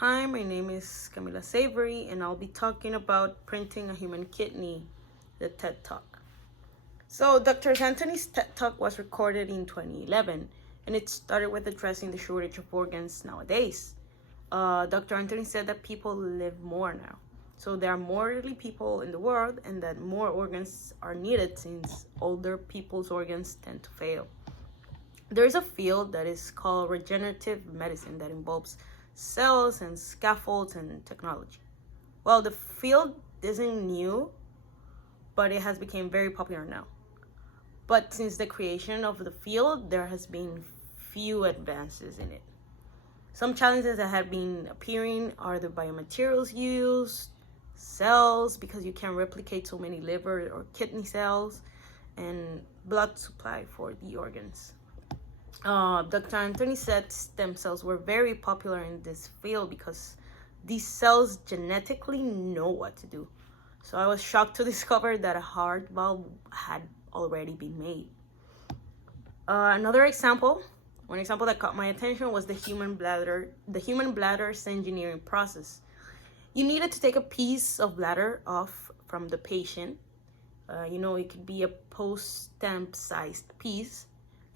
Hi, my name is Camila Savory, and I'll be talking about printing a human kidney, the TED Talk. So, Dr. Anthony's TED Talk was recorded in 2011, and it started with addressing the shortage of organs nowadays. Dr. Anthony said that people live more now. So, there are more elderly people in the world, and that more organs are needed since older people's organs tend to fail. There's a field that is called regenerative medicine that involves cells and scaffolds and technology. Well, the field isn't new, but it has become very popular now. But since the creation of the field, there has been few advances in it. Some challenges that have been appearing are the biomaterials used, cells, because you can't replicate so many liver or kidney cells, and blood supply for the organs. Dr. Anthony said stem cells were very popular in this field because these cells genetically know what to do. So I was shocked to discover that a heart valve had already been made. One example that caught my attention was the human bladder's engineering process. You needed to take a piece of bladder off from the patient. It could be a post-stamp sized piece,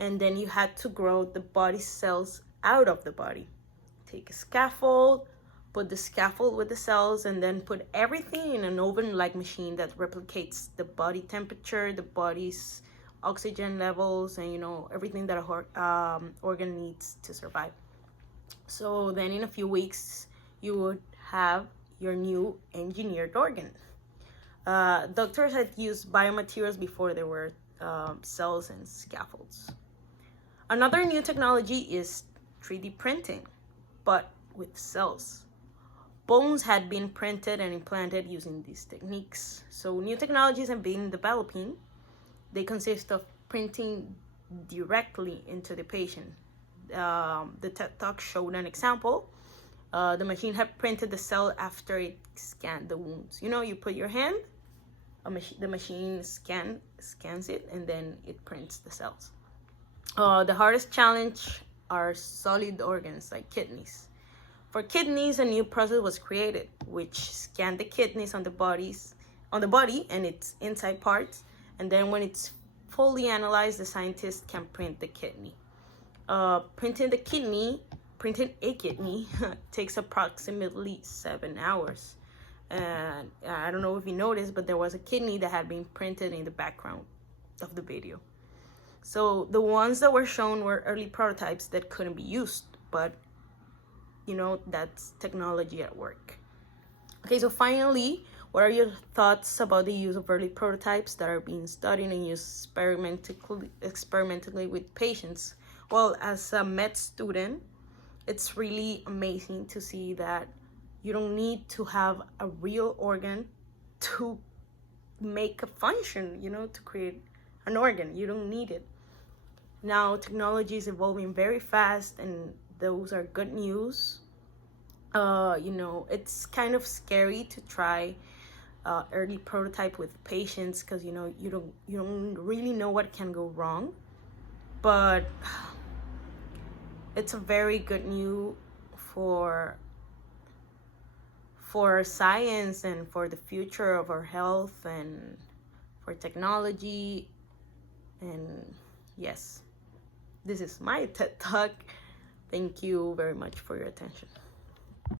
and then you had to grow the body cells out of the body. Take a scaffold, put the scaffold with the cells, and then put everything in an oven-like machine that replicates the body temperature, the body's oxygen levels, and everything that a organ needs to survive. So then in a few weeks, you would have your new engineered organ. Doctors had used biomaterials before there were cells and scaffolds. Another new technology is 3D printing, but with cells. Bones had been printed and implanted using these techniques. So new technologies have been developing. They consist of printing directly into the patient. The TED Talk showed an example. The machine had printed the cell after it scanned the wounds. You put your hand, the machine scans it, and then it prints the cells. The hardest challenge are solid organs like kidneys. For kidneys, a new process was created, which scanned the kidneys on the body and its inside parts, and then when it's fully analyzed, the scientists can print the kidney. Printing a kidney takes approximately 7 hours. And I don't know if you noticed, but there was a kidney that had been printed in the background of the video. So the ones that were shown were early prototypes that couldn't be used, but that's technology at work. Okay, so finally, what are your thoughts about the use of early prototypes that are being studied and used experimentally with patients? Well, as a med student, it's really amazing to see that you don't need to have a real organ to make a function, to create an organ. You don't need it. Now, technology is evolving very fast, and those are good news. It's kind of scary to try early prototype with patients because you don't really know what can go wrong, but it's a very good news for science and for the future of our health and for technology. And yes, this is my TED Talk. Thank you very much for your attention.